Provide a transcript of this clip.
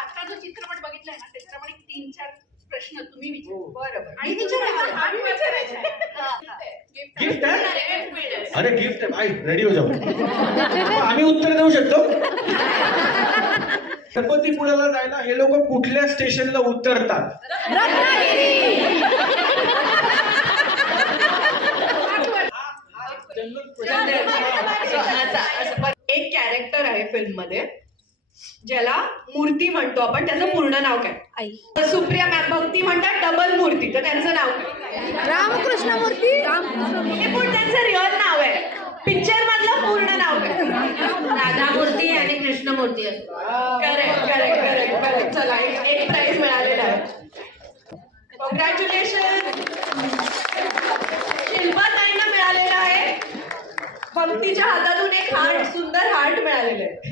आता जो चित्रपट बघितलाय ना त्याच्यामध्ये 3-4 प्रश्न तुम्ही विचारा. बरोबर. आणि विचारायचा गिफ्ट आहे. अरे गिफ्ट आहे. रेडी हो जाऊ. आम्ही उत्तर देऊ शकतो. गणपतीपुळ्याला जायला हे लोक कुठल्या स्टेशनला उतरतात? एक कॅरेक्टर आहे फिल्म मध्ये ज्याला मूर्ती म्हणतो आपण, त्याचं पूर्ण नाव काय? सुप्रिया मॅम भक्ती म्हणतात डबल मूर्ती, तर त्यांचं नाव काय? रामकृष्ण मूर्ती. हे पण त्यांचं रिअल नाव आहे. पिक्चर मधलं पूर्ण नाव काय? राधामूर्ती आणि Krishnamurthy. Correct correct correct correct. चला एक प्राइज मिळालेला आहे. कॉंग्रॅच्युलेशन. शिल्पाताईंना मिळालेला आहे. भक्तीच्या हातातून एक हार्ट, सुंदर हार्ट मिळालेलं आहे.